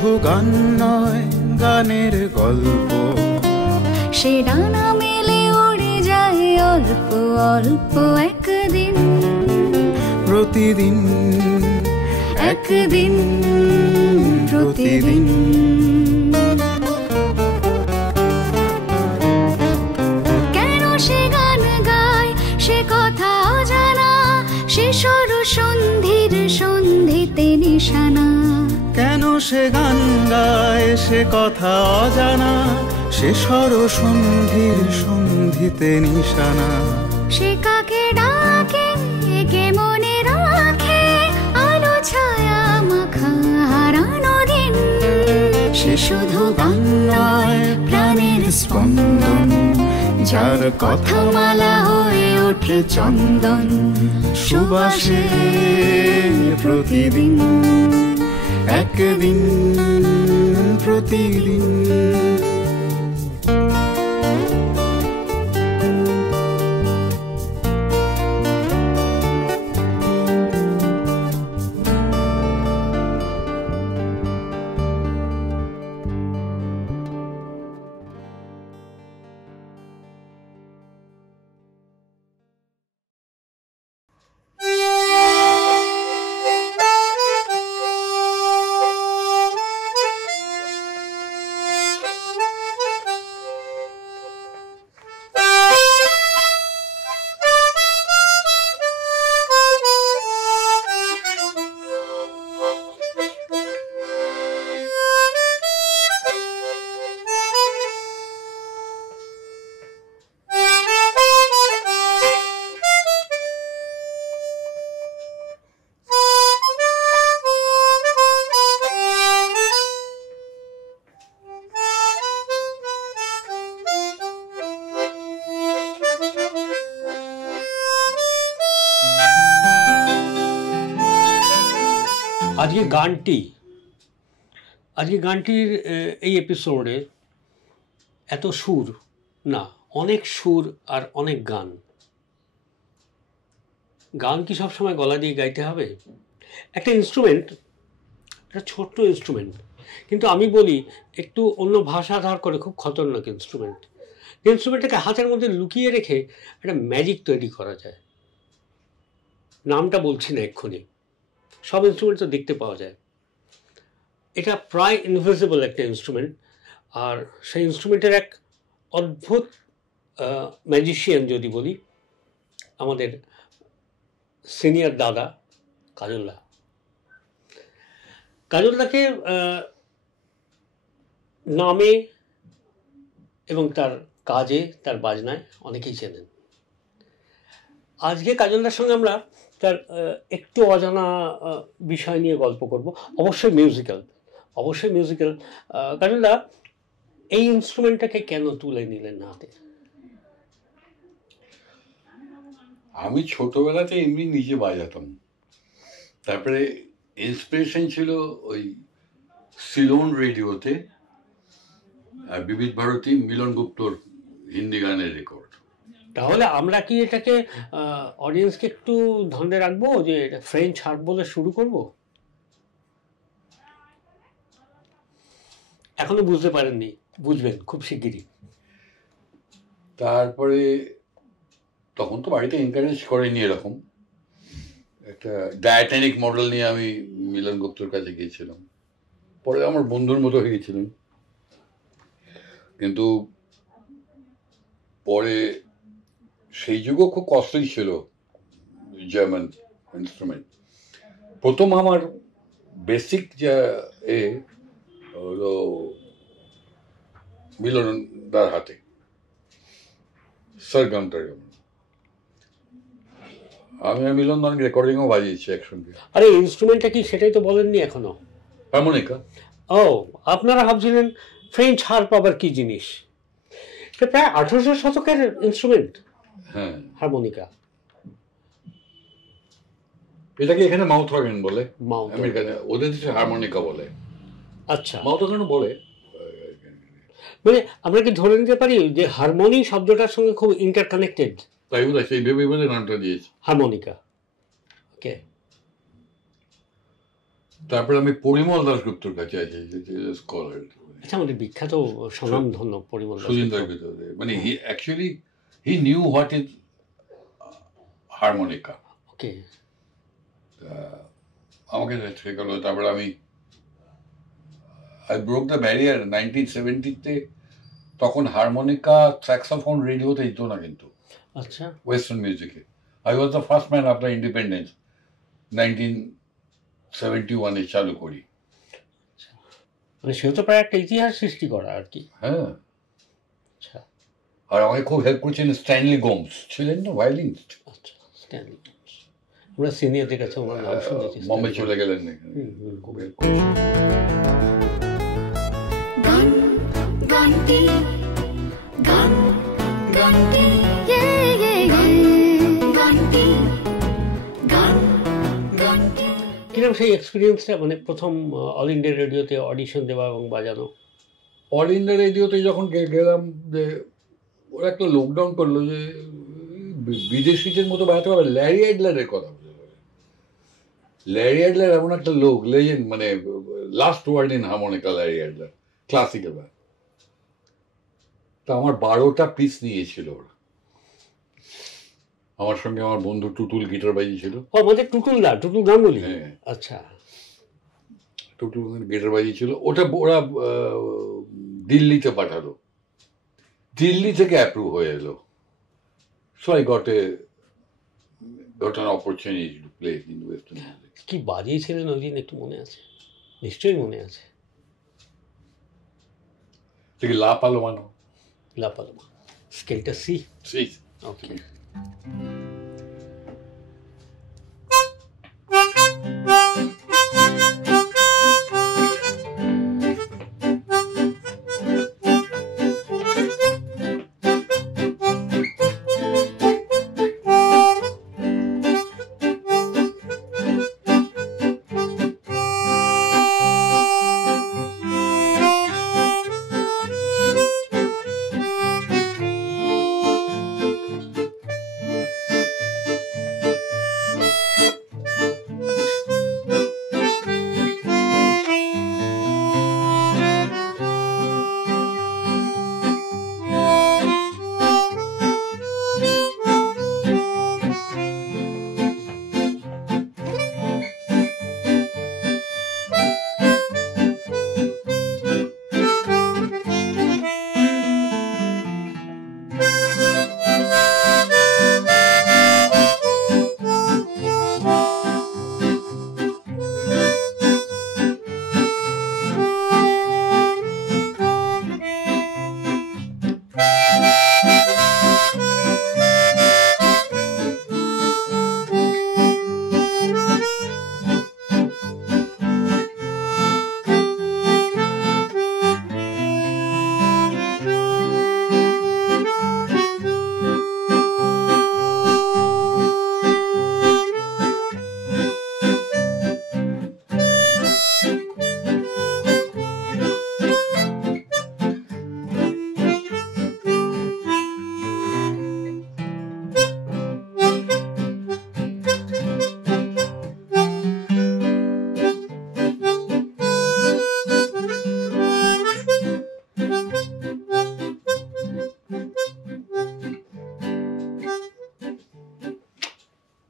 শুধু গান নয়, গানের গল্প। সে ডানা মেলে উড়ে যায় অল্প অল্প একদিন, প্রতিদিন একদিন প্রতিদিন। কেন সে গান গায় সে কথা অজানা, সে সর সন্ধির সন্ধিতে নিশানা। কেন সে গান গায় সে কথা অজানা, সে সর সন্ধির সন্ধিতে নিশানা। সে কাকে ডাকে কে মনে রাখে, আলো ছায়া মাখা হারানো দিন। সে শুধু গান নয়, প্রাণের স্পন্দন, যার কথা মালা হয়ে ওঠে চন্দন সুবাসে প্রতিদিন, একদিন প্রতিদিন। আজকে গানটির এই এপিসোডে এত সুর না, অনেক সুর আর অনেক গান। গান কি সবসময় গলা দিয়ে গাইতে হবে? একটা ইনস্ট্রুমেন্ট, একটা ছোট্ট ইনস্ট্রুমেন্ট, কিন্তু আমি বলি একটু অন্য ভাষা ধার করে খুব খতরনাক ইনস্ট্রুমেন্ট। ইনস্ট্রুমেন্টটাকে হাতের মধ্যে লুকিয়ে রেখে একটা ম্যাজিক তৈরি করা যায়। নামটা বলছি না এক্ষুনি, সব ইনস্ট্রুমেন্ট তো দেখতে পাওয়া যায়। এটা প্রায় ইনভিজিবল একটা ইনস্ট্রুমেন্ট, আর সেই ইনস্ট্রুমেন্টের এক অদ্ভুত ম্যাজিশিয়ান যদি বলি, আমাদের সিনিয়র দাদা কাজলদা। কাজলদাকে নামে এবং তার কাজে, তার বাজনায় অনেকেই চেনেন। আজকে কাজলদার সঙ্গে আমরা তার একটু অজানা বিষয় নিয়ে গল্প করব, অবশ্যই মিউজিক্যাল। কাজলদা, এই ইনস্ট্রুমেন্টটাকে কেন তুলে নিলেন হাতে? আমি ছোটবেলাতে এমনি নিজে বাজাতাম, তারপরে ইন্সপিরেশন ছিল ওই সিলোন রেডিওতে আর বিবিধ ভারতী মিলন গুপ্তর হিন্দি গানের রেকর্ড। তাহলে আমরা কি এটাকে অডিয়েন্সকে একটু ধরে রাখবো যে এটা ফ্রেঞ্চ হার্প বলে শুরু করব? এখনো বুঝতে পারেননি, বুঝবেন খুব শিগগিরই। তারপরে তখন তো বাড়িতে এনকারেজ করেনি এরকম। একটা ডায়াটনিক মডেল নিয়ে আমি মিলন গুপ্তর কাছে গিয়েছিলাম, পরে আমার বন্ধুর মতো হয়ে গেছিলেন। কিন্তু পরে সেই যুগও খুব কস্টলি ছিল জার্মান ইনস্ট্রুমেন্ট। প্রথম আমার বেসিক যা হলো মিলনদার হাতে, সারগামটার। আমি মিলনদার রেকর্ডিংও বাজিয়েছি একসঙ্গে। আরে ইনস্ট্রুমেন্টটা কি সেটাই তো বলেননি এখনো। হারমোনিকা। ও, আপনারা ভাবছিলেন ফ্রেঞ্চ হার্প আবার কি জিনিস? এটা প্রায় 1800 শতকের ইনস্ট্রুমেন্ট। হ্যাঁ, হারমোনিকা। এটাকে এখানে মাউথ অর্গান বলে, আমেরিকাতে ওদের দেশে হারমোনিকা বলে। আচ্ছা, মাউথ অর্গান বলে। মানে আমরা কি ধরে নিতে পারি যে হারমোনি শব্দটার সঙ্গে খুব ইন্টারকানেক্টেড? তাই বলে সেই ভেবে নামটা দিয়েছে হারমোনিকা। ওকে। তারপরে আমি পরিমল দাশগুপ্তর কাছে আছি, স্কলার, আচ্ছা, আমাদের বিখ্যাত স্বনামধন্য পরিমল সুজিন্দার ভিতরে, মানে he actually he knew what is harmonica. Okay, আমাকে শেখালো। তারপরে আমি আই ব্রোক দ্য ব্যারিয়ার 1970-তে। তখন হারমোনিকা স্যাক্সোফোন রেডিওতে দিত না কিন্তু, আচ্ছা, ওয়েস্টার্ন মিউজিকে। I was the first man after independence 1971-এ চালু করি। মানে সেও তো প্রায় একটা ইতিহাস সৃষ্টি করা আর কি। হ্যাঁ, আচ্ছা আর আমাকে খুব হেল্প করছেন স্ট্যানলি গোমস, ছিলেন না ভায়োলিনিস্ট, আচ্ছা, স্ট্যানলি গোমস। আমরা সিনিয়রদের কাছে ওনার নাম শুনেছি। বম্বে চলে গেলেন না, খুব হেল্প করছেন। গান গানটি গান গানটি গানটি গান গানটি। কিরকম সেই এক্সপিরিয়েন্সটা, মানে প্রথম অল ইন্ডিয়া রেডিওতে অডিশন দেওয়া এবং বাজানো? অল ইন্ডিয়া রেডিওতে যখন গেলাম, যে ওরা একটা লকডাউন করলো যে বিদেশিদের মতো বাজাতে পারবে। ল্যারি অ্যাডলারের কথা বলে, ল্যারি অ্যাডলার এমন একটা লোক, লেজেন্ড, মানে last word in harmonica Larry Adler, classical. তা আমার 12টা পিস নিয়েছিল ওরা। আমার সঙ্গে আমার বন্ধু টুটুল গিটার বাজিয়েছিল। ও, আমাদের টুটুল গাঙ্গুলি। হ্যাঁ, আচ্ছা, টুটুল গিটার বাজিয়েছিল। ওটা ওরা দিল্লিতে পাঠালো, দিল্লি থেকে অ্যাপ্রুভ হয়ে এলো। So I got an opportunity to play in Western music. কি বাজিয়েছিলেন ওই দিন, একটু মনে আছে? নিশ্চয়ই মনে আছে। থেকে লা পালোমানো, লা পালোমা, স্কেলটা সি। ওকে,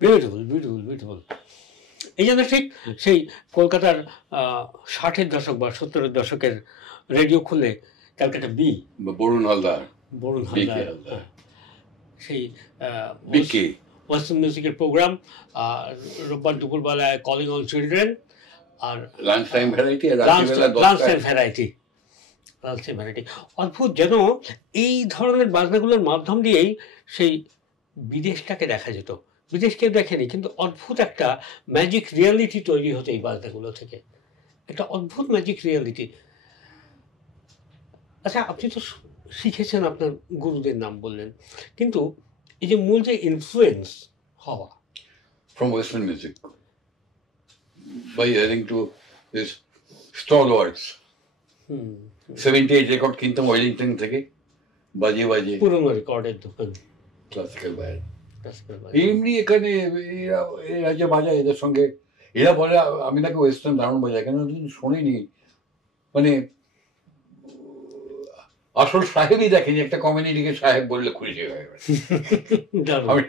বিউটিফুল। এই জন্য ঠিক সেই কলকাতার 60-এর দশক বা 70-এর দশকের রেডিও খুলে ক্যালকাটা বি, বরুণ হালদার, সেই ওয়েস্টার্ন মিউজিকের প্রোগ্রাম, রোববার দুপুরবেলায় কলিং অন চিলড্রেন, আর লাঞ্চ টাইম ভ্যারাইটি। অদ্ভুত, যেন এই ধরনের বাজনাগুলোর মাধ্যম দিয়েই সেই বিদেশটাকে দেখা যেত। বিদেশ কেউ দেখেনি, কিন্তু অদ্ভুত একটা ম্যাজিক রিয়ালিটি তৈরি হতো এই বাজনাগুলো থেকে, একটা অদ্ভুত ম্যাজিক রিয়ালিটি। আচ্ছা, আপনি তো শিখেছেন, আপনার গুরুদের নাম বললেন, কিন্তু এই যে মূল যে ইনফ্লুয়েন্স হওয়া from Western music by heading to this stalwarts. 78 record কিনতাম ওয়েলিংটন থেকে, বাজিয়ে পুরোনো রেকর্ডের দোকান, ক্লাসিক্যাল ব্যান্ড। এমনি এখানে এরা যে বাজায়, এদের সঙ্গে এরা বলে আমি নাকি ওয়েস্টার্ন দারুণ বাজাই, কেন শুনিনি, মানে আসল সাহেবই দেখেনি, একটা কমিউনিটিকে সাহেব বললে খুশি হয়ে গেছে। দারুণ। আমি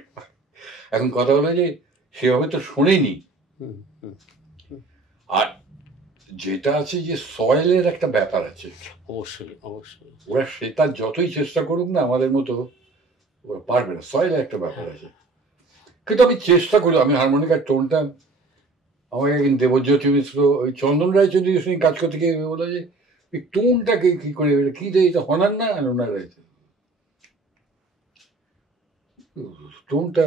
এখন কথা হলো যে সেভাবে তো শোনেনি। হুম, হুম। আর যেটা আছে যে সয়েলের একটা ব্যাপার আছে, অবশ্যই অবশ্যই। ওরা সেটা যতই চেষ্টা করুক না আমাদের মতো, ওরা পারবে না, সয়েলের একটা ব্যাপার আছে। কিন্তু আমি চেষ্টা করি, আমি হারমোনিকার টোনটা, আমাকে একদিন দেবজ্যোতি মিশ্র ওই চন্দন রায়চৌধুরীর সঙ্গে কাজ করতে গিয়ে বলো যে এই টোনটাকে কি করে, কি যে এটা হনার না ওনার রয়েছে, টোনটা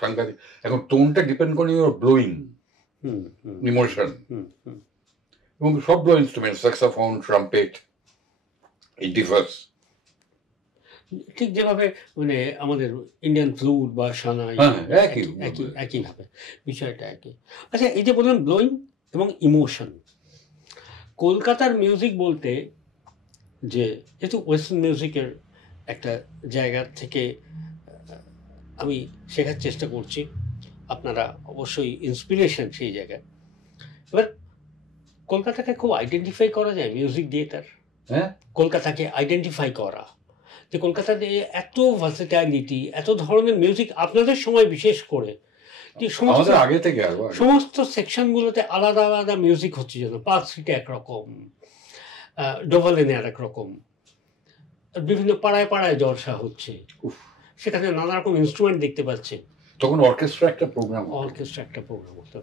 সাংঘাতিক। এখন টোনটা ডিপেন্ড করে your blowing hmm, hmm, emotion, hmm, hmm. এবং সবগুলো ইনস্ট্রুমেন্ট, স্যাক্সোফোন, ট্রাম্পেট, এই ডিফার্স। ঠিক যেভাবে মানে আমাদের ইন্ডিয়ান ফ্লুট বা সানাই, হ্যাঁ, একই। একইভাবে বিষয়টা একই। আচ্ছা, এই যে বললাম ব্লোয়িং এবং ইমোশন, কলকাতার মিউজিক বলতে যে যেহেতু ওয়েস্টার্ন মিউজিকের একটা জায়গা থেকে আমি শেখার চেষ্টা করছি, আপনারা অবশ্যই ইন্সপিরেশন সেই জায়গায়। এবার কলকাতাকে খুব আইডেন্টিফাই করা যায় মিউজিক দিয়ে, তার হ্যাঁ, কলকাতাকে আইডেন্টিফাই করা, যে কলকাতাতে এত ভার্সেটাইলিটি, এত ধরনের মিউজিক আপনাদের সময় বিশেষ করে, যে সমস্ত আমাদের আগে থেকে আরো সমস্ত সেকশনগুলোতে আলাদা আলাদা মিউজিক হচ্ছে, যেন পার্ক স্ট্রিটে একরকম, ডোভালেনে আর এক রকম, বিভিন্ন পাড়ায় পাড়ায় জলসা হচ্ছে, সেখানে নানা রকম ইনস্ট্রুমেন্ট দেখতে পাচ্ছে, তখন অর্কেস্ট্রা একটা প্রোগ্রাম, অর্কেস্ট্রা একটা প্রোগ্রাম হতো।